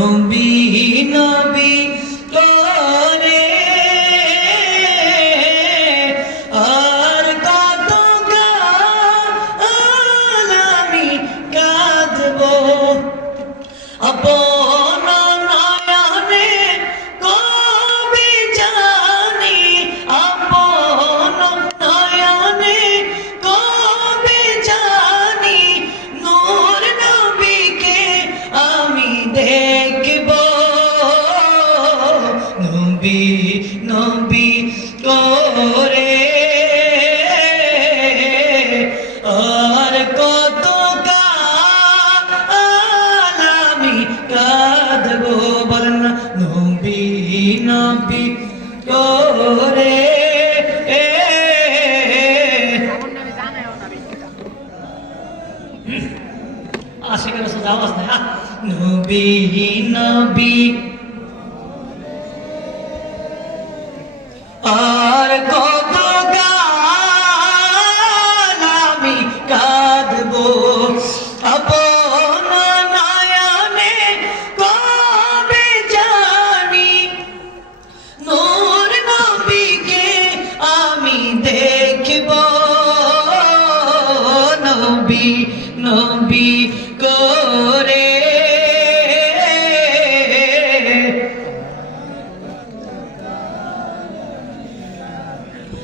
নবী নবী করে আর কত গান আমি কাঁদবো আপন নয়নে কবে জানি আপন নয়নে কবে জানি নূর নবীকে আমি দেখব নবী নবী করে আর কত আমি কাঁদবো বলেন না নবী নবী করে আশিকের সাথে আওয়াজ নাই নবী নবী আর কত গান আমি কাঁদবো আপন নয়নে কবে জানি নূর নবীকে আমি দেখব নবী নবী করে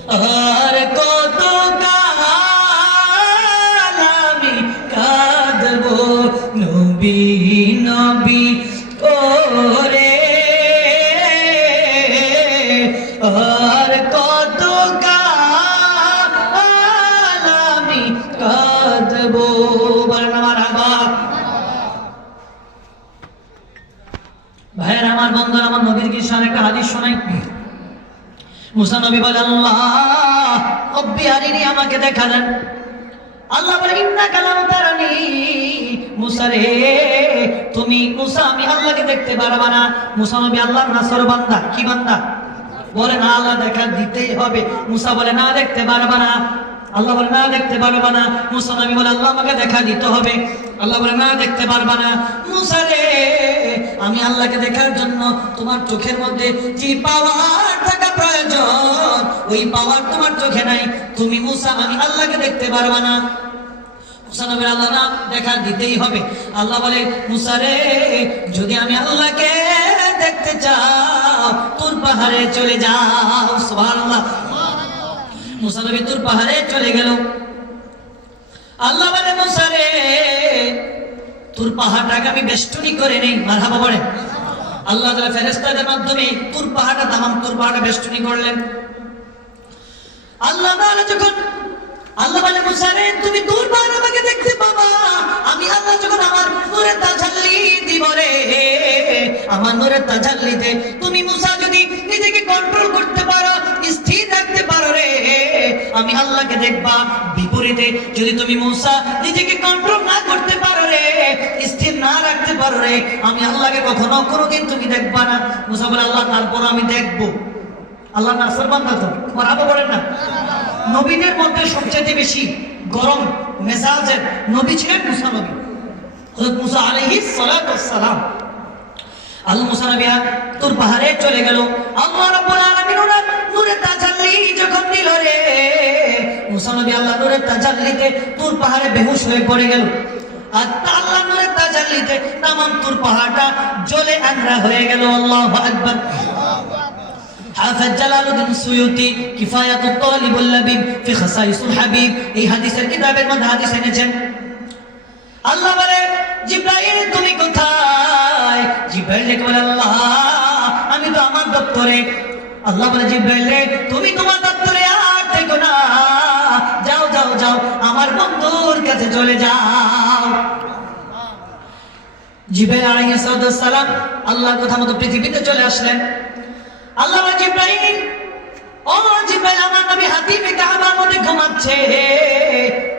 আর কত গান আমি কাঁদবো নবী নবী করে আর কত গান আমি কাঁদবো বলেন আমার আবার ভাইয়ের আমার বন্ধুরা আমার নবীর কিশান একটা হাদিস শোনাই মুসা নবী বলে আল্লাহ রব্বি আরিনি আমাকে দেখালেন আল্লাহ বলে ইন্নাকা লাম তারানি মুসা রে তুমি মুসা আমি আল্লাহকে দেখতে পারবা না মুসা নবী আল্লাহর নাসর বান্দা কি বান্দা বলে না আল্লাহ দেখা দিতেই হবে মুসা বলে না দেখতে পারবা না আল্লাহ বলে না দেখতে পারবা না মুসা নবী বলে আল্লাহ আমাকে দেখা দিতে হবে আল্লাহ বলে না দেখতে পারবা না মুসা রে আমি আল্লাহকে দেখার জন্য তোমার চোখের মধ্যে যে পাওয়ার থাকা প্রয়োজন ওই পাওয়ার তোমার চোখে নাই তুমি মুসা আমি আল্লাহকে দেখতে পারবা না মুসা নবীর আল্লাহ না দেখা দিতেই হবে আল্লাহ বলে মুসা রে যদি আমি আল্লাহকে দেখতে চাও তুর পাহাড়ে চলে যাও সুবহানাল্লাহ মুসা নবী তুর পাহাড়ে চলে গেল আল্লাহ বলে মুসা রে তুর পাহাড়টাকে আমি বেষ্টনী করে নেই মারহাবা বলেন আল্লাহ তাআলা ফেরেশতাদের মাধ্যমে তুর পাহাড়টা তামাম তুর পাহাড়টা বেষ্টনী করলেন আল্লাহ তাআলা যখন আল্লাহ বলে মুসা রে তুমি তুর পাহাড় আমাকে দেখতে পাবা আমি আল্লাহ যখন আমার নূরের তাজাল্লি দিব রে আমার নূরের তাজাল্লিতে তুমি মুসা যদি নিজেকে কন্ট্রোল করতে পারো স্থির রাখতে পারো রে আমি আল্লাহকে দেখবা বিপরীতে যদি তুমি মুসা নিজেকে কন্ট্রোল না করতে পারো রে স্থির না রাখতে পারো রে আমি আল্লাহকে কখনো কোনোদিন তুমি দেখবা না মুসা বলে আল্লাহ তারপর আমি দেখবো আল্লাহ নাসর বান্দা তো মারহাবা বলেন না নবীদের মধ্যে সবচেয়ে বেশি গরম মেজাজের নবী ছিলেন মুসা নবী হযরত মুসা আলাইহিস সালাতু ওয়াস সালাম আল্লাহ মুসা নবী তুর পাহাড়ে চলে গেল আল্লাহ রাব্বুল আলামিন ওনার নূরের তাজাল্লি যখন দিল রে মুসা নবী আল্লাহ নূরের তাজাল্লিতে তুর পাহাড়ে বেহুশ হয়ে পড়ে গেল আর আল্লাহ নূরের তাজাল্লিতে तमाम তুর পাহাড়টা জ্বলে আংরা হয়ে গেল আল্লাহু আকবার হাফেজ জালালউদ্দিন সুয়ুতি কিফায়াতুত তালিবুল লাবিব ফি খাসাইসুল হাবিব এই হাদিসের কিতাবের মধ্যে হাদিস এনেছেন আল্লাহ বলে জিবরাইল তুমি কোথায় জিবরাইল বলে আল্লাহ আমি তো আমার দপ্তরে আল্লাহ বলে জিবরাইল তুমি তোমার দপ্তরে আর থেকো না যাও যাও যাও আমার বন্ধুর কাছে চলে যাও জিবরাইল আলাইহিস সালাম আল্লাহর কথা মতো পৃথিবীতে চলে আসলেন আল্লাহ বলে জিবরাইল ও জিবরাইল আমার নবী হাতিমে কাবার মধ্যে ঘুমাচ্ছে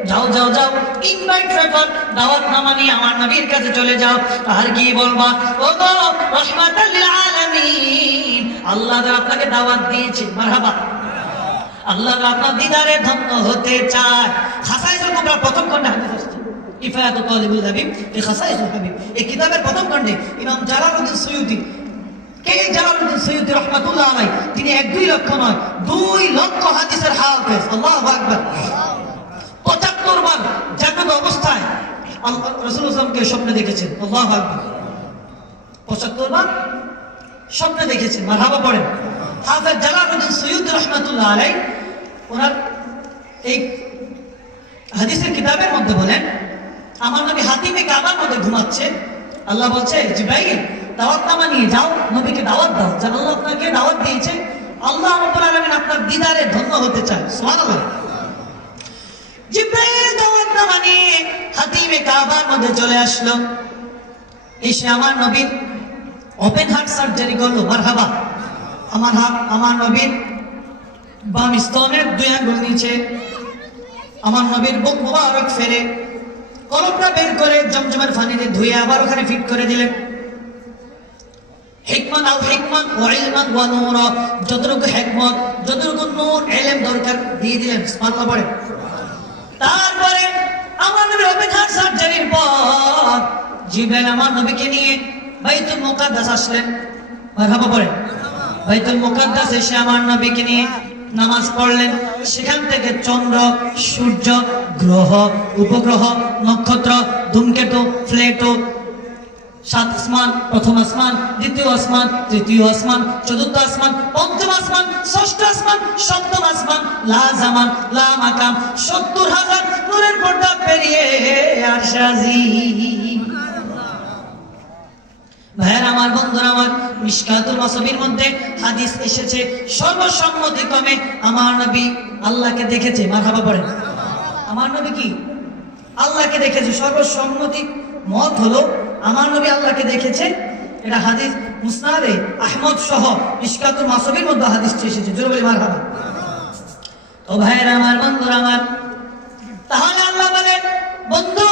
যাও যাও যাও ইনভাইট ফেভার দাওয়াত নামা নিয়ে আমার নবীর কাছে চলে যাও আর কি বলবা ও গো রাহমাতাল লিল আলামিন আল্লাহ তাআলা আপনাকে দাওয়াত দিয়েছে মারহাবা আল্লাহ আপনার দিদারে ধন্য হতে চায় খাসাইসুল কুবরা প্রথম খণ্ডে হাদিস আসছে কিফায়াতুত তালিবুল হাবিব ফি খাসাইসুল হাবিব। এই কিতাবের প্রথম খণ্ডে ইমাম জালালউদ্দিন সুয়ুতি, কে জালালউদ্দিন সুয়ুতি রাহমাতুল্লাহ আলাইহি, তিনি 1-2 লক্ষ নয় 2 লক্ষ হাদিসের হাফেজ। আল্লাহু আকবার। 75 বার জাগ্রত অবস্থায় আল্লাহ রাসূল সাল্লাল্লাহু আলাইহি ওয়াসাল্লামকে স্বপ্নে দেখেছেন। আল্লাহু আকবার। 75 বার স্বপ্নে দেখেছেন। মারহাবা পড়েন। হাফেজ জালালউদ্দিন সুয়ুতি রাহমাতুল্লাহ আলাইহি ওনার এই হাদিসের কিতাবের মধ্যে বলেন, আমার নবী হাতিমে কাবার মধ্যে ঘুমাচ্ছে। আল্লাহ বলছে, জিবরাইল দাওয়াতনামা নিয়ে যাও, নবীকে দাওয়াত দাও, যেন আল্লাহ আপনাকে দাওয়াত দিয়েছে, আল্লাহ রাব্বুল আলামিন আপনার দিদারে ধন্য হতে চায়। সুবহানাল্লাহ। জিবরাইল দাওয়াতনামা নিয়ে হাতিমে কাবার মধ্যে চলে আসলো। এসে আমার নবীর ওপেন হার্ট সার্জারি করলো। মারহাবা। আমার নবীর বাম স্তনের 2 আঙ্গুল নিচে আমার নবীর বুক মুবারক ফেলে কলবটা বের করে জমজমের পানিতে ধুয়ে আবার ওখানে ফিট করে দিলেন। হিকমান আও হিকমান ওয়া ইলমান ওয়া নূরা, যতটুকু হিকমত যতটুকু নূর ইলম দরকার দিয়ে দিলেন। সুবহানাল্লাহ পড়ে। তারপরে আমার নবীর ওপেন হার্ট সার্জারির পর জিবরাইল আমার নবীকে নিয়ে বাইতুল মুকাদ্দাস আসলেন। মারহাবা পড়ে। বাইতুল মুকাদ্দাস এসে আমার নবীকে নিয়ে নামাজ পড়লেন। সেখান থেকে চন্দ্র, সূর্য, গ্রহ, উপগ্রহ, নক্ষত্র, ধূমকেতু, প্লেটো, 7 আসমান, প্রথম আসমান, দ্বিতীয় আসমান, তৃতীয় আসমান, চতুর্থ আসমান, পঞ্চম আসমান, ষষ্ঠ আসমান, সপ্তম আসমান, লা জামান লা মাকাম, 70,000 নূরের পর্দা পেরিয়ে আরশে আজিম। ভাইয়েরা আমার, বন্ধুরা আমার, মিশকাতুল মাসাবির মধ্যে হাদিস এসেছে, সর্বসম্মতিক্রমে আমার নবী আল্লাহকে দেখেছে। মারহাবা পড়েন। আমার নবী কি আল্লাহকে দেখেছে। সর্বসম্মতি মত হলো আমার নবী আল্লাহকে দেখেছে। এটা হাদিস মুসনাদে আহমদ সহ মিশকাতুল মাসাবির মধ্যে হাদিসটি এসেছে। জোরে বলি মারহাবা। তো ভাইয়েরা আমার, বন্ধুরা আমার, তাহলে আল্লাহ বলেন, বন্ধু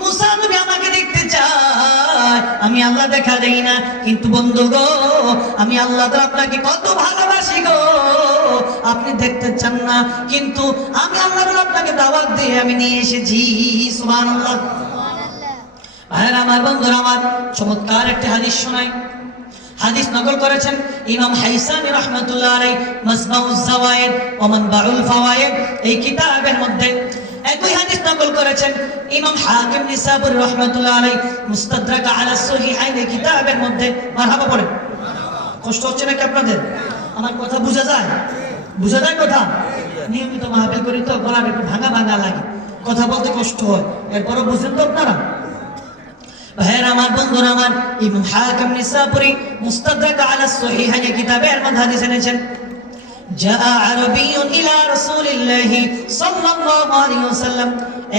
মুসা নবী আমাকে দেখতে চায়, আমি আল্লাহ দেখা দেই না, কিন্তু বন্ধু গো আমি আল্লাহ তো আপনাকে কত ভালোবাসি গো, আপনি দেখতে চান না, কিন্তু আমি আল্লাহ আপনাকে দাওয়াত দিয়ে আমি নিয়ে এসেছি। সুবহানাল্লাহ। ভাইরা আমার, বন্ধুরা আমার, চমৎকার একটি হাদিস শোনাই। হাদিস নকল করেছেন ইমাম হাইসামি রাহমাতুল্লাহ আলাইহি মাজমাউজ জাওয়ায়েদ ওয়া মানবাউল ফাওয়ায়েদ এই কিতাবের মধ্যে। একই হাদিস নকল করেছেন ইমাম হাকিম নিসাবুর রাহমাতুল্লাহ আলাইহি মুস্তাদরাক আলা সহিহাইন এই কিতাবের মধ্যে। মারহাবা পড়েন। কষ্ট হচ্ছে নাকি আপনাদের? আমার কথা বোঝা যায়? বোঝা যায় কথা? নিয়মিত মাহফিল করি তো গলার একটু ভাঙা ভাঙা লাগে, কথা বলতে কষ্ট হয়, এরপরও বুঝেন তো আপনারা? ভাইয়েরা আমার, বন্ধুরা আমার, ইমাম হাকিম নিসাবুরি মুস্তাদরাক আলা সহিহাইন কিতাবের মধ্যে হাদিস এনেছেন, জাআ আরাবিয়ুন ইলা রাসূলিল্লাহি সাল্লাল্লাহু আলাইহি ওয়াসাল্লাম,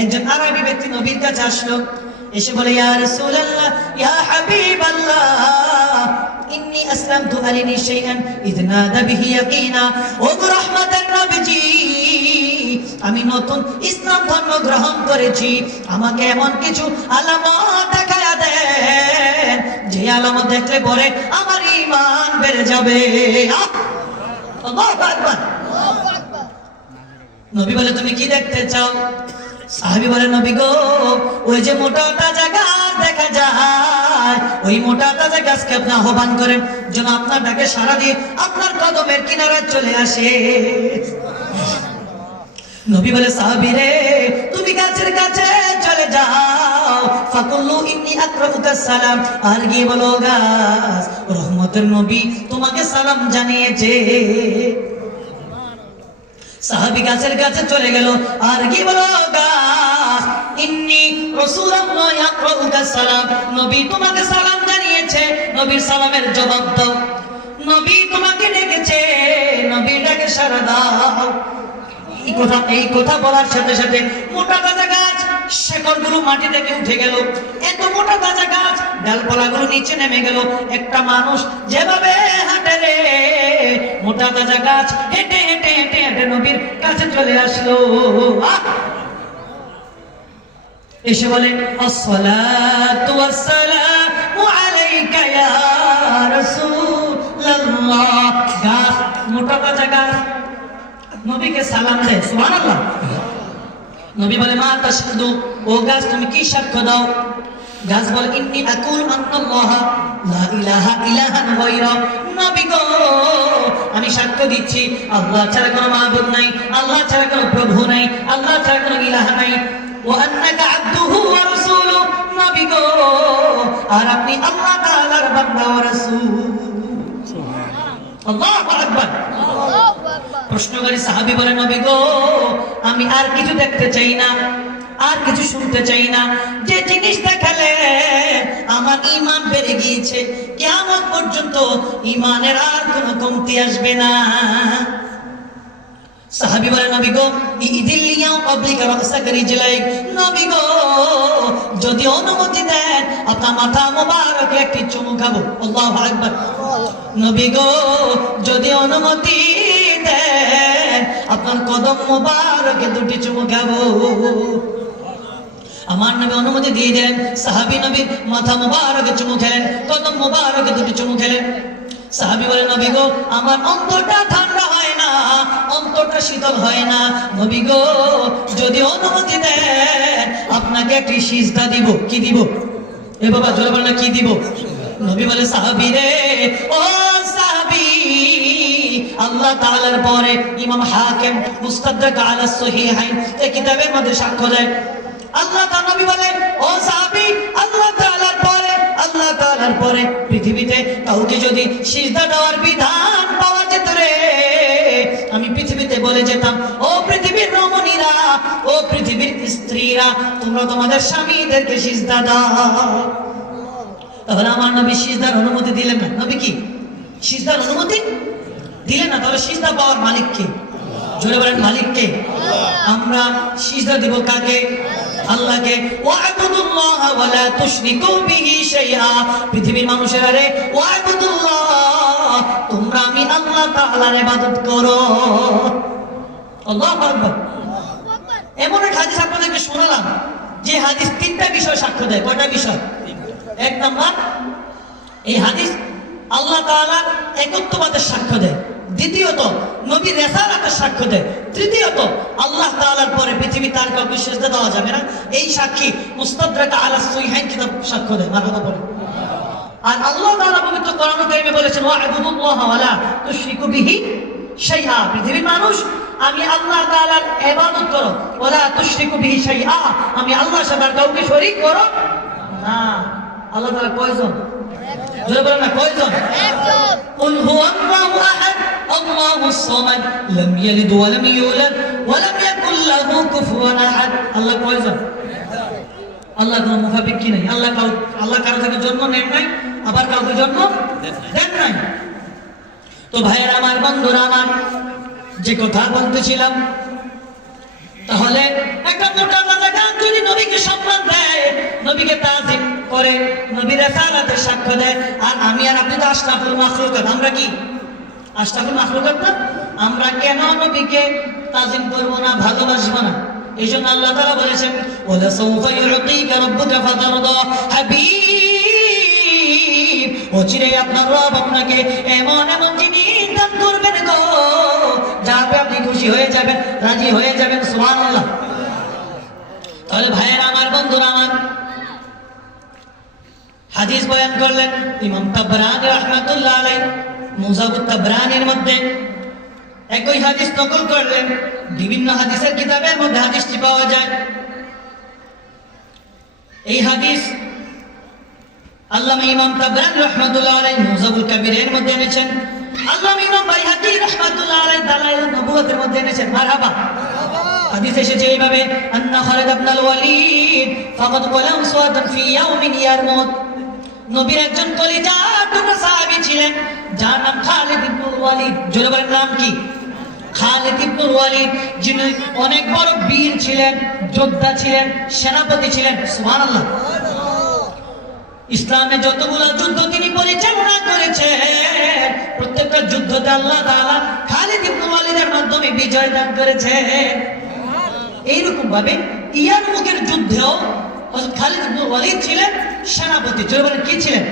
একজন আরবি ব্যক্তি নবীর কাছে আসলো, এসে বলে, ইয়া রাসূলুল্লাহ, ইয়া হাবিবাল্লাহ, ইন্নী আসলামতু আরিনি শাইআন ইয নাদা বিহি ইয়াকিনা। ও রাহমাতের নবীজি, আমি নতুন ইসলাম ধর্ম গ্রহণ করেছি, আমাকে এমন কিছু আলামত দেখায়া দেন যে আলামত দেখলে পরে আমার ঈমান বেড়ে যাবে। আল্লাহু আকবার। নবী বলে, তুমি কি দেখতে চাও? সাহাবী বলে, নবী গো, ওই যে মোটা তাজা গাছ দেখা যায়, ওই মোটা তাজা গাছকে আপনি আহ্বান করেন যেন আপনার ডাকে সাড়া দিয়ে আপনার কদমের কিনারে চলে আসে। নবী বলে, সাহাবী রে, তুমি গাছের কাছে চলে যাও, ফাকুল্লু ইন্নী আকরাউকা সালাম, আর গিয়ে বলো, গাছ রহমতের নবী তোমাকে সালাম জানিয়েছে। সাহাবী গাছের কাছে চলে গেল, আর কি বলো, গাছ ইন্নী রাসূলুল্লাহ ইয়াকরাউকা সালাম, নবী তোমাকে সালাম জানিয়েছে, নবীর সালামের জবাব দাও, নবী তোমাকে ডেকেছে, নবীর ডাকে সাড়া দাও। এই কথা বলার সাথে সাথে মোটা তাজা গাছ শেকড়গুলো মাটি থেকে উঠে গেল, এত মোটা তাজা গাছ ডালপালাগুলো নিচে নেমে গেল। একটা মানুষ যেভাবে হাঁটে রে, মোটা তাজা গাছ হেঁটে হেঁটে হেঁটে হেঁটে নবীর কাছে চলে আসলো। এসে বলে, আসসালাতু ওয়াসসালামু আলাইকা ইয়া রাসূলুল্লাহ। গাছ, মোটা তাজা গাছ নবীকে সালাম দেয়। সুবহানাল্লাহ। নবী বলে, মা তাশহাদু, ও গাছ তুমি কি সাক্ষ্য দাও? গাছ বলে ইন্নী আকুল আন্নাল্লাহ লা ইলাহা ইলাহান গায়রা। নবী গো আমি সাক্ষ্য দিচ্ছি আল্লাহ ছাড়া কোনো মাবুদ নাই, আল্লাহ ছাড়া কোনো প্রভু নাই, আল্লাহ ছাড়া কোনো ইলাহ নাই। ওয়া আন্নাকা আবদুহু ওয়া রাসূলুহু। নবী গো আর আপনি আল্লাহ তাআলার বান্দা ও রাসূল। আল্লাহু আকবার। প্রশ্নকারী সাহাবী বলে নবী গো আমি আর কিছু দেখতে চাই না, আর কিছু শুনতে চাই না, যে জিনিস দেখালে আমার ঈমান বেড়ে গিয়েছে, কিয়ামত পর্যন্ত ঈমানের আর কোনো কমতি আসবে না। সাহাবী বলে নবী গো ইদিলিয়া ক্বাবলিকা রাসাকা রিজলাইক। নবী গো যদি অনুমতি দেন আপনার মাথা মোবারকে একটি চুমু খাবো। আল্লাহু আকবার। নবী গো যদি অনুমতি দেন আপনার কদম মোবারকে দুটি চুমু খাবো। আমার নবী অনুমতি দিয়ে দিলেন, সাহাবী নবীর মাথা মোবারকে চুমু খেলেন, কদম মোবারকে দুটি চুমু খেলেন। সাহাবী বলে নবী গো আমার অন্তরটা ঠান্ডা হয় না, অন্তরটা শীতল হয় না। নবী গো যদি অনুমতি দেন আপনাকে একটি সিজদা দিব। কি দিব? এ বাবা জোরে বলেন না, কি দিব? নবী বলে সাহাবী রে, ও সাহাবী, আল্লাহ তাআলার পরে ইমাম হাকিম মুস্তাদরাক আলা সহিহাইন এই কিতাবের মধ্যে সাক্ষ্য দেয়, আল্লাহ তাআলা নবী বলে ও সাহাবী আল্লাহ তাআলার পরে, আল্লাহ তাআলার পরে পৃথিবীতে কাউকে যদি সিজদা দেওয়ার বিধান পাওয়া যেত রে, আমি পৃথিবীতে বলে যেতাম ও পৃথিবীর রমণীরা, ও পৃথিবীর স্ত্রীরা, তোমরা তোমাদের স্বামীদেরকে সিজদা দাও। তাহলে আমার নবী সিজদার অনুমতি দিলেন না। নবী কি সিজদার অনুমতি দিলেন না? তাহলে সিজদা পাওয়ার মালিক কে? জোরে বলেন মালিক কে? আমরা সিজদা দিব কাকে? আল্লাহকে। ওয়া'বুদুল্লাহ ওয়া লা তুশরিকু বিহি শাইআ। পৃথিবীর মানুষেরা রে, ওয়া'বুদুল্লাহ, তোমরা আমি আল্লাহ তাআলার ইবাদত করো। আল্লাহু আকবার। এমন এক হাদিস আপনাদেরকে শোনালাম যে হাদিস তিনটা বিষয় সাক্ষ্য দেয়। কয়টা বিষয়? এক নাম্বার, এই হাদিস আল্লাহ তাআলার একত্ববাদের সাক্ষ্য দেয়। দ্বিতীয়ত নবী রিসালাতের সাক্ষ্য দেয়। তৃতীয়ত আল্লাহ তাআলার পরে পৃথিবী তার কাউকে সিজদা দেওয়া যাবে না, এই সাক্ষী মুস্তাদরাক আলা সহিহাইন কিতাব সাক্ষ্য দেয়। মারহাবা বলে। আর আল্লাহ তাআলা পবিত্র কোরআন কারীমে বলেছেন ওয়া'বুদুল্লাহ ওয়া লা তুশরিকু বিহি শাইআ। পৃথিবীর মানুষ আমি আল্লাহ তাআলার ইবাদত করো, ওয়া লা তুশরিকু বিহি শাইআ, আমি আল্লাহর সাথে কাউকে শরীক করো না। আল্লাহ তাআলা কয়জন? জোরে বলেন না, কয়জন? একজন। কুল হুয়াল্লাহু আহাদ আল্লাহুস সামাদ লাম ইয়ালিদ ওয়া লাম ইউলাদ ওয়া লাম ইয়াকুল লাহু কুফুয়ান আহাদ। আল্লাহ কয়জন? আল্লাহ কোনো মুখাপেক্ষী নাই। আল্লাহ কারো থেকে জন্ম নেন নাই, আবার কাউকে জন্ম দেন নাই। তো ভাইয়েরা আমার, বন্ধুরা আমার, যে কথা বলতেছিলাম, তাহলে একটা মোটা দাদা গান যদি নবীকে সম্মান দেয়, নবীকে তাজিম করে, নবীর রিসালাতের সাক্ষ্য দেয়, আর আমি আর আপনি তো আশরাফুল মাখলুকাত। আমরা কি আশরাফুল মাখলুকাত না? আমরা কেন নবীকে তাজিম করব না, ভালোবাসবো না? এই জন্য আল্লাহ তাআলা বলেছেন ওয়ালা সাউফা ইউতিকা রাব্বুকা ফাতারদা। হাবিব, অচিরেই আপনার রব আপনাকে এমন এমন জিনিস দান করবেন গো, যাতে আপনি খুশি হয়ে যাবেন, রাজি হয়ে যাবেন। সুবহানাল্লাহ। তাহলে ভাইয়েরা আমার, বন্ধুরা আমার, হাদিস বয়ান করলেন ইমাম তাবরানী রাহমাতুল্লাহ আলাইহি মুজাবুত তাবরানীর মধ্যে। একই হাদিস নকল করলেন, বিভিন্ন হাদিসের কিতাবের মধ্যে হাদিসটি পাওয়া যায়। এই হাদিস আল্লামা ইমাম তাবরানী রাহমাতুল্লাহ আলাইহি মুজাবুল কাবীরের মধ্যে এনেছেন, আল্লামা ইমাম বাইহাকী রাহমাতুল্লাহ আলাইহি দালাইলুন নবুওয়াতের মধ্যে এনেছেন। মারহাবা। হাদিস এসেছে এইভাবে, আন্না খালিদ ইবনুল ওয়ালিদ ফাকাদ ক্বালা উসওয়াতান ফি ইয়াউমিন ইয়ারমুত। নবীর একজন কলিজার টুকরা সাহাবী ছিলেন, যার নাম খালিদ ইবনুল ওয়ালিদ। জোরে বলেন নাম কি? খালিদ ইবনুল ওয়ালিদ, যিনি অনেক বড় বীর ছিলেন, যোদ্ধা ছিলেন, সেনাপতি ছিলেন। সুবহানাল্লাহ। ইসলামে যতগুলো যুদ্ধ তিনি পরিচালনা করেছেন, প্রত্যেকটা যুদ্ধতে আল্লাহ তাআলা খালিদ ইবনুল ওয়ালিদের মাধ্যমে বিজয় দান করেছেন। এইরকম ভাবে ইয়ারমুকের যুদ্ধেও খালিদ ইবনুল ওয়ালিদ ছিলেন সেনাপতি। জোরে বলেন কি ছিলেন?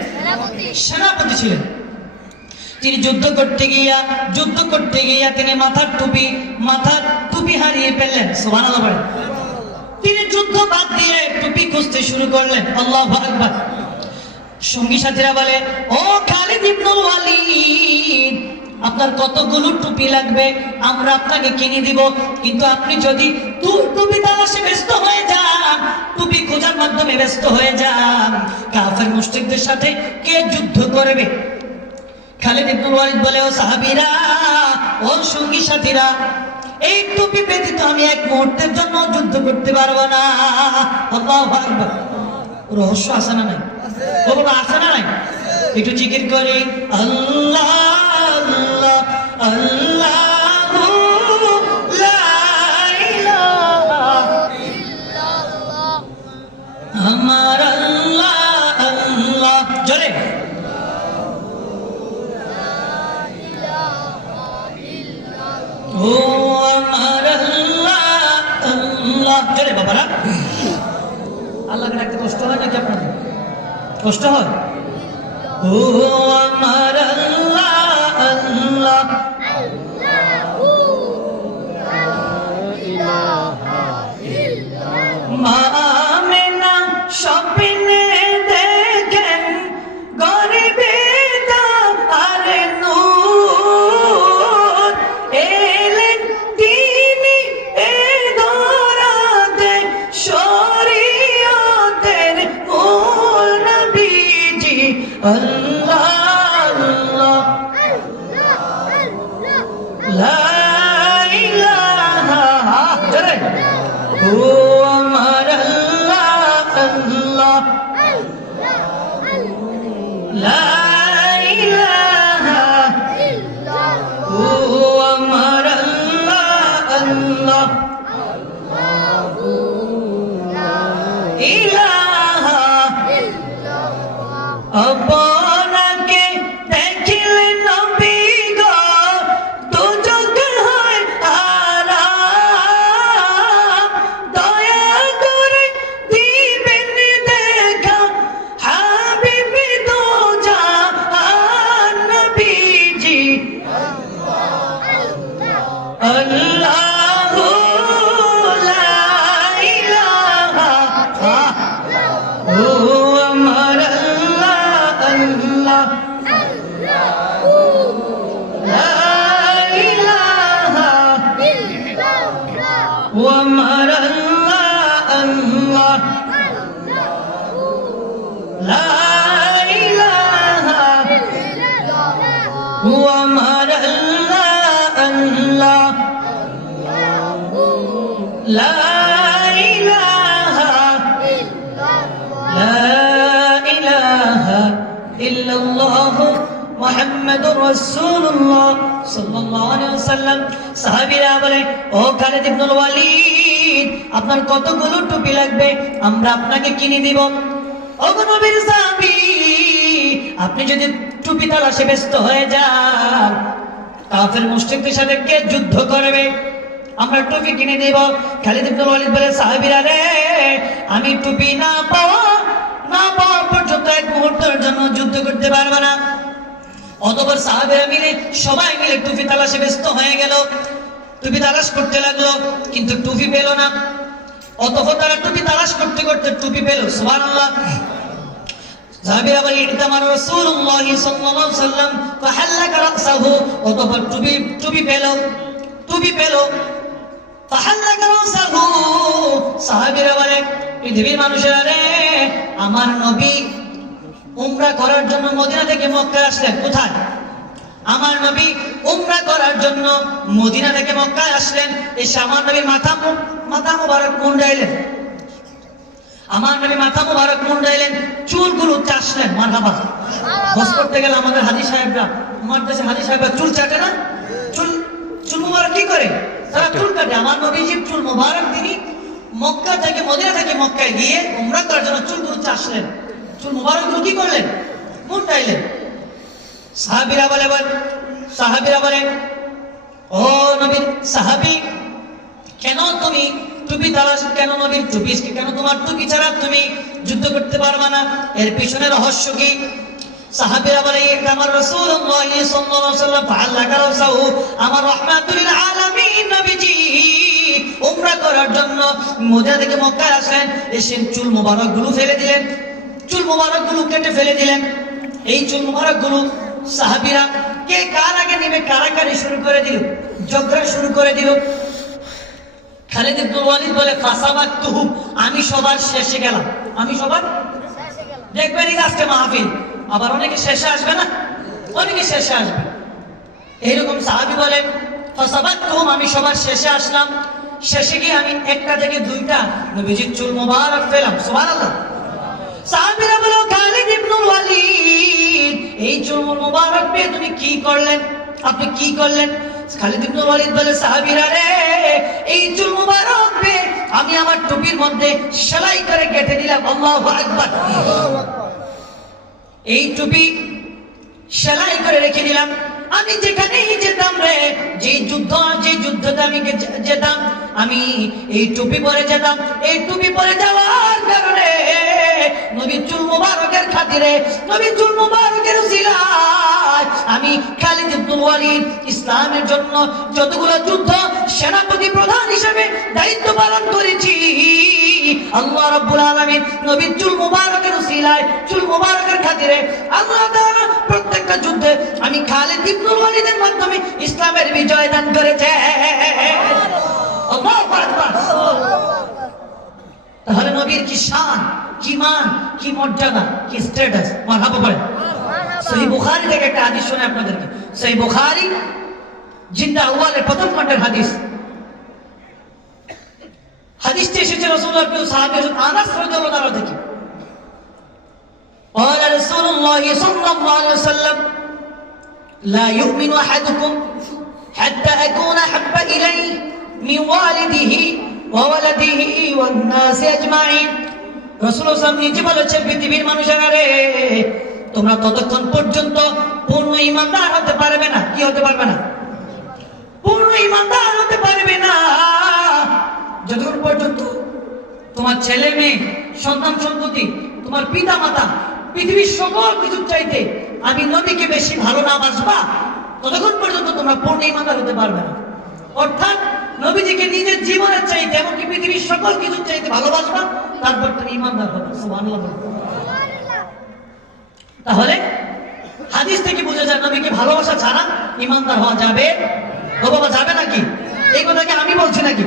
সেনাপতি ছিলেন। তিনি যুদ্ধ করতে গিয়া তিনি মাথার টুপি হারিয়ে ফেললেন। সুবহানাল্লাহ। তিনি যুদ্ধ যুদ্ধ বাদ দিয়ে টুপি খুঁজতে শুরু করলেন। আল্লাহু আকবার। সঙ্গী সাথীরা বলে, ও খালিদ ইবনুল ওয়ালিদ, আপনার কতগুলো টুপি লাগবে আমরা আপনাকে কিনে দিব, কিন্তু আপনি যদি টুপি তালাশে ব্যস্ত হয়ে যান, টুপি খোঁজার মাধ্যমে ব্যস্ত হয়ে যান, কাফের মুশরিকদের সাথে কে যুদ্ধ করবে? খালিদ ইবনুল ওয়ালিদ বলে, ও সাহাবীরা, ও সঙ্গী সাথীরা, এই টুপি ব্যতীত আমি এক মুহূর্তের জন্য যুদ্ধ করতে পারবো না। আল্লাহু আকবার। রহস্য আছে না নাই? ও বাবা, আছে না নাই? একটু জিকির করি, আল্লাহ আল্লাহ আল্লাহু লা ইলাহা ইল্লাল্লাহ, আমার আল্লাহ আল্লাহ, জোরে ও আমার আল্লাহ আল্লাহ, জোরে বাবারা। আল্লাহকে ডাকতে কষ্ট হয় নাকি আপনাদের? কষ্ট হয়? ও আমার আল্লাহ আল্লাহ, মা আমেনা স্বপ্নে দেখেন গরিবে আর নূর, এলেন তিনি এ ধরাতে শরীয়তের মূল নবীজি। আল্লাহ আল্লাহ লা ইলাহা, জোরে ও আমার আল্লাহ আল্লাহ লা ইলাহা ও আমার আল্লাহ আল্লাহ ইলাহা। আপনাকে দেখিলে নবী গো দুচোখ হয় আরাম, দয়া করে দিবেন দেখা হাবিবি দো জাহান নবীজি। আল্লাহু লা ইলাহা, ও আমার আল্লাহ আল্লাহ লা ইলাহা, ও আমার আল্লাহ আল্লাহ লা ইলাহা, ও আমার আল্লাহ আল্লাহ লা ইলাহা লা ইলাহা ইল্লাল্লাহ মুহাম্মাদুর রাসূলুল্লাহ সাল্লাল্লাহু আলাইহি ওয়াসাল্লাম। সাহাবীরা বলে, ও খালিদ ইবনুল ওয়ালিদ, আপনার কতগুলো টুপি লাগবে আমরা আপনাকে কিনে দিব। ও নবীর সাহাবী, আপনি যদি টুপি তালাশে ব্যস্ত হয়ে যান, কাফের মুশরিকদের সাথে কে যুদ্ধ করবে? আমরা টুপি কিনে দেব। খালিদ ইবনুল ওয়ালিদ বলে, সাহাবীরা রে, আমি টুপি না পাওয়া পর্যন্ত এক মুহূর্তের জন্য যুদ্ধ করতে পারবো না। অতঃপর সাহাবীরা মিলে সবাই মিলে টুপি তালাশে ব্যস্ত হয়ে গেল। টুপি তালাশ করতে লাগলো, কিন্তু টুপি পেল না। অতঃপর তারা টুপি তালাশ করতে করতে টুপি পেল। সুবহানাল্লাহ। সাহাবীরা বলে, ইতামার রাসূলুল্লাহ সাল্লাল্লাহু আলাইহি ওয়াসাল্লাম ফাহাল্লাকা রাসাহু, অতঃপর টুপি পেল ফাহাল্লাকা রাসাহু। সাহাবীরা বলে, পৃথিবীর মানুষেরা রে, আমার নবী উমরা করার জন্য মদিনা থেকে মক্কায় আসলেন। কোথায়? আমার নবী উমরা করার জন্য মদিনা থেকে মক্কায় আসলেন। এসে আমার নবীর মাথা মুবারক মুন্ডাইলেন। আমার নবী মাথা মুবারক মুন্ডাইলেন, চুলগুলো চাষলেন। মারহাবা। হজ করতে গেলে আমাদের হাজী সাহেবরা, আমার দেশে হাজী সাহেবরা চুল চাটে না? চুল মুবারক কি করে? তারা চুল কাটে। আমার নবীজির চুল মুবারক তিনি মক্কা থেকে মদিনা থেকে মক্কায় গিয়ে উমরা করার জন্য চুলগুলো চাষলেন। চুল মুবারক গুলো কি করলেন? মুন্ডাইলেন। সাহাবীরা বলে, ও নবীর সাহাবী, কেন তুমি টুপি তালাশ, কেন নবীর টুপি, কেন তোমার টুপি ছাড়া তুমি যুদ্ধ করতে পারবে না? এর পিছনে রহস্য কি? সাহাবীরা বলে, আমার রাসূলুল্লাহ সাল্লাল্লাহু আলাইহি ওয়াসাল্লাম ফাআল্লাকা রাসাহু, আমার রাহমাতুল লিল আলামিন নবীজি উমরা করার জন্য মদিনা থেকে মক্কায় আসলেন, এসে চুল মোবারক গুলো ফেলে দিলেন, চুল মোবারক গুলো কেটে ফেলে দিলেন। এই চুল মোবারক গুলো সাহাবীরা কে কার আগে নেমে কারাকারি শুরু করে দিল, ঝগড়া শুরু করে দিল। খালিদ ইবনে ওয়ালিদ বলে ফাসাবাতুহু, আমি সবার শেষে গেলাম, আমি সবার দেখবেন এই আজকে মাহফিল আবার অনেকে শেষে আসবে না, অনেকে শেষে আসবে। এইরকম সাহাবী বলেন ফাসাবাতুহু, আমি সবার শেষে আসলাম, শেষে গিয়ে আমি একটা থেকে দুইটা নবীজির চুল মোবারক ফেলাম। সুবহানাল্লাহ। সাহাবীরা বলো খালিদ ইবনে ওয়ালিদ, এই চুল মোবারক পেয়ে তুমি কি করলেন, আপনি কি করলেন? খালিদ ইবনে ওয়ালিদ বলে সাহাবীরা রে, এই চুল মোবারক পেয়ে আমি আমার টুপির মধ্যে সেলাই করে কেটে দিলাম। আল্লাহু আকবার। এই টুপি সেলাই করে রেখে দিলাম। আমি যেখানেই যেতাম রে, যে যুদ্ধতে আমি যেতাম, আমি এই টুপি পরে যেতাম। এই টুপি পরে যাওয়ার কারণে নবীর চুল মুবারকের খাতিরে, নবীর চুল মুবারকের উসিলায় আমি খালিদ ইবনে ওয়ালিদ ইসলামের জন্য যতগুলো যুদ্ধ সেনাপতি প্রধান হিসেবে দায়িত্ব পালন করেছি, আল্লাহ রাব্বুল আলামিন নবীর চুল মুবারকের উসিলায়, চুল মুবারকের খাতিরে আল্লাহ তাআলা প্রত্যেকটা যুদ্ধে আমি খালিদ ইবনে ওয়ালিদের মাধ্যমে ইসলামের বিজয় দান করেছে। আল্লাহু আকবার। তাহলে নবীর কি শান, কি মান, কি মর্যাদা, কি স্ট্যাটাস। মারহাবা বলেন। সহিহ বুখারী থেকে একটা হাদিস শুনে আপনাদেরকে। সহিহ বুখারী জিন্দা আউয়ালের প্রথম খণ্ডের হাদিস। হাদিসটি এসেছে রাসূলুল্লাহর প্রিয় সাহাবী হযরত আনাস রাদিয়াল্লাহু তাআলা থেকে। قال رسول الله صلى الله عليه وسلم لا يؤمن أحدكم حتى أكون أحب إليه من والده وولده والناس أجمعين। রাসূলুল্লাহ সাল্লাল্লাহু আলাইহি ওয়াসাল্লাম নিজে বলেছেন, পৃথিবীর মানুষেরা রে, তোমরা ততক্ষণ পর্যন্ত পূর্ণ ঈমানদার হতে পারবে না। কি হতে পারবে না? পূর্ণ ঈমানদার হতে পারবে না যতক্ষণ পর্যন্ত তোমার ছেলে মেয়ে, সন্তান সন্ততি, তোমার পিতা মাতা, পৃথিবীর সকল কিছু চাইতে আমি নবীকে বেশি ভালো না বাসবা, ততক্ষণ পর্যন্ত তোমরা পূর্ণ ঈমানদার হতে পারবে না। অর্থাৎ নবীজিকে নিজের জীবনের চাইতে, এমনকি পৃথিবীর সকল কিছু চাইতে ভালোবাসবা, তারপর তুমি ঈমানদার হবে। সুবহানাল্লাহ। তাহলে হাদিস থেকে বোঝা যায় নবীকে ভালোবাসা ছাড়া ঈমানদার হওয়া যাবে? ও বাবা, যাবে নাকি? এই কথাকে আমি বলছি নাকি?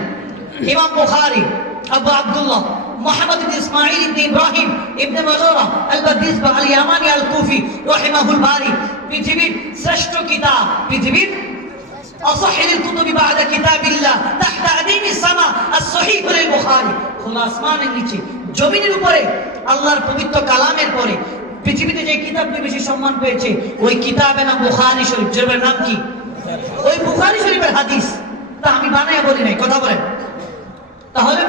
ইমাম বুখারী আবু আব্দুল্লাহ মুহাম্মদ ইবনে ইসমাঈল ইবনে ইব্রাহিম ইবনে মাযুরা আল-বাদিসবা আল-ইয়ামানি আল-কুফি রাহিমাহুল বারী, পৃথিবীর শ্রেষ্ঠ কিতাব, পৃথিবীর أصحح الكتب بعد كتاب الله تحت أديم السماء الصحيح للبخاري। খোলা আসমানের নিচে, জমিনের উপরে আল্লাহর পবিত্র কালামের পরে পৃথিবীতে যে কিতাবটি বেশি সম্মান পেয়েছে, ওই কিতাবের নাম বুখারী শরীফ। যেটার নাম কি? ওই বুখারী শরীফের হাদিস। তা আমি বানায় বলি নাই, কথা বলেন। তাহলে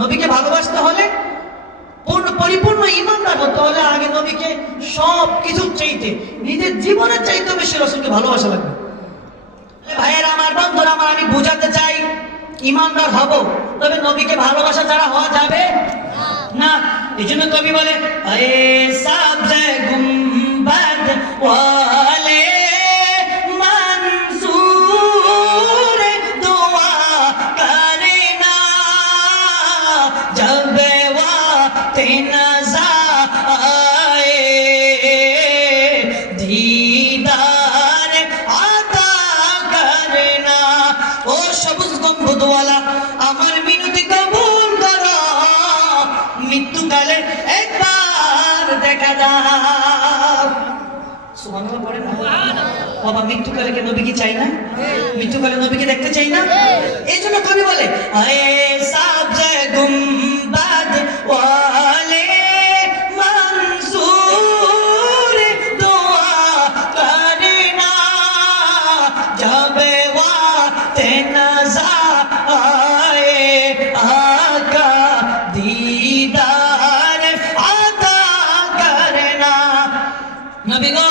নবীকে ভালোবাসতে হলে, পরিপূর্ণ ঈমানদার হতে হলে আগে নবীকে সব কিছু চাইতে, নিজের জীবনের চাইতে বেশি রাসূলকে ভালোবাসা লাগবে। ভাইয়েরা আমার, বন্ধুরা আমার, আমি বুঝাতে চাই ঈমানদার হব, তবে নবীকে ভালোবাসা ছাড়া হওয়া যাবে না। এই জন্য কবি বলে এ সাবজে গুম্বাদ ওয়ালে মনসুর দুআ করে না জব ওয়াক্তে নজা আয়ে দীদার আতা করে না। ও সবুজ গম্বুজওয়ালা, আমার মিনতি কবুল করো, মৃত্যুকালে একবার দেখা দাও। সুবহানাল্লাহ পড়েন না বাবা। মৃত্যুকালে কে নবী কি চাই না? মৃত্যুকালে নবীকে দেখতে চাই না? এই জন্য কবি বলে এ সাবজে গুম্বাদ ওয়ালে মনসুর দুআ করে না যাবে ওয়াক্তে নজা আয়ে আকা দীদার আতা করে না। নবী গো,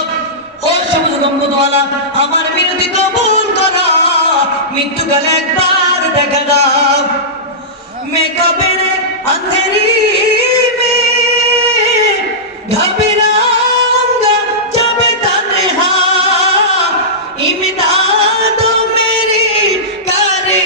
ও সবুজ গম্বুজওয়ালা, আমার মিনতি কবুল করো, মৃত্যুকালে একবার দেখা দাও। मैं कब्र अंधेरी में घबराऊंगा जब तन्हा, इमदाद मेरी करने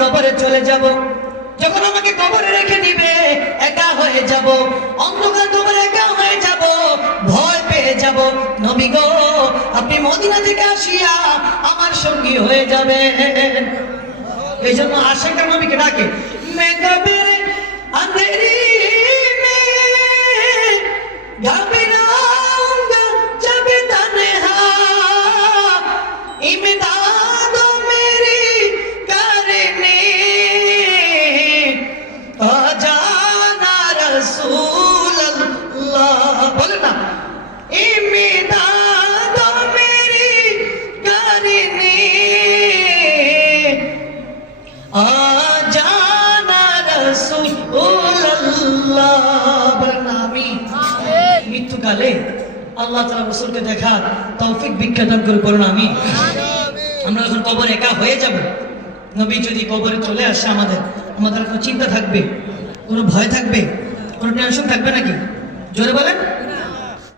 কবরে চলে যাব, যখন আমাকে কবরে রেখে দিবে একা হয়ে যাব, অন্ধকার কবরে একা হয়ে যাব, ভয় পেয়ে যাব। নবী গো আপনি মদিনা থেকে আসিয়া আমার সঙ্গী হয়ে যাবেন। এই জন্য আশিকরা নবীকে ডাকে, मैं कब्र अंधेरी में घबराऊंगा जब तन्हा, इमदाद मेरी करने आ जाना रसूल अल्लाह। बोले ना, इमदाद मेरी करने आ जाना रसूलुल्लाह। বলেন আমিন। মৃত্যুকালে আল্লাহ তাআলা রাসূলকে দেখার তৌফিক ভিক্ষা দান করে বলুন আমিন। আমরা যখন কবরে একা হয়ে যাব, নবী যদি কবরে চলে আসে আমাদের কোনো চিন্তা থাকবে, কোনো ভয় থাকবে, কোনো টেনশন থাকবে নাকি? জোরে বলেন।